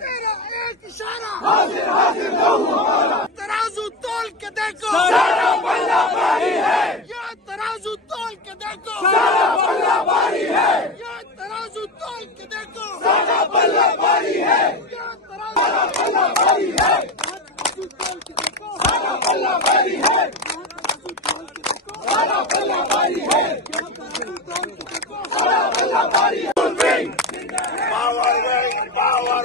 तेरा एक इशारा हाजिर हाजिर तराजू तोल के देखो सारा पल्ला भारी है, ये तराजू तोल के देखो सारा पल्ला भारी है, ये तराजू तोल के देखो सारा पल्ला भारी है, ये तराजू पल्ला भारी है, सारा पल्ला भारी है, सारा पल्ला भारी है, सारा पल्ला भारी है। पावर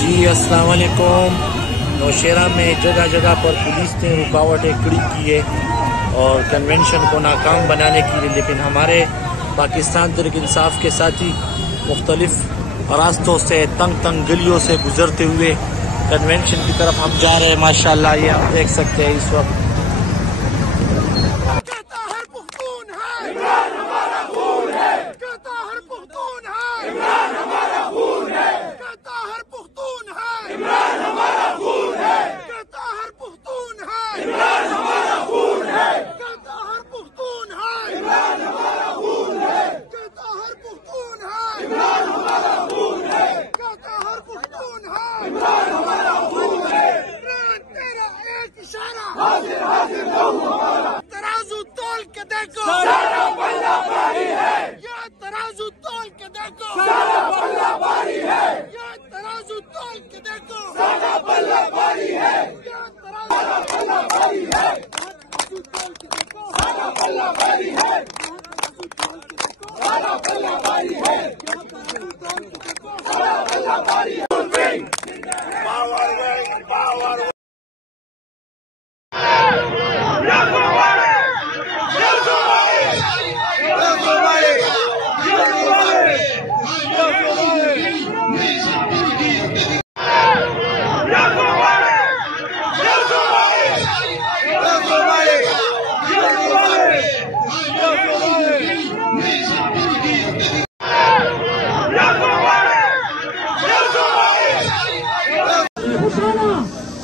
जी अस्सलाम वालेकुम। नौशेरा में जगह जगह पर पुलिस ने रुकावटें खड़ी की है और कन्वेंशन को नाकाम बनाने के लिए, लेकिन हमारे पाकिस्तान तहरीक इंसाफ के साथी मुख्तलिफ रास्तों से तंग तंग गलियों से गुजरते हुए कन्वेंशन की तरफ हम जा रहे हैं। माशाल्लाह ये आप देख सकते हैं इस वक्त हाजिर हाजिर तराजू तोल के देखो सारा पल्ला भारी है, ये तराजू तोल के देखो सारा पल्ला भारी है, ये तराजू तोल के देखो सारा पल्ला भारी है, ये सारा पल्ला भारी है, सारा पल्ला भारी है, सारा पल्ला भारी है, सारा पल्ला भारी है। पावर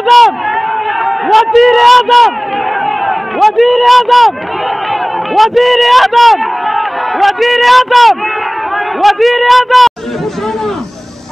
आजम, वजीर आजम, वजीर आजम, वजीर आजम, वजीर आजम, वजीर आजम.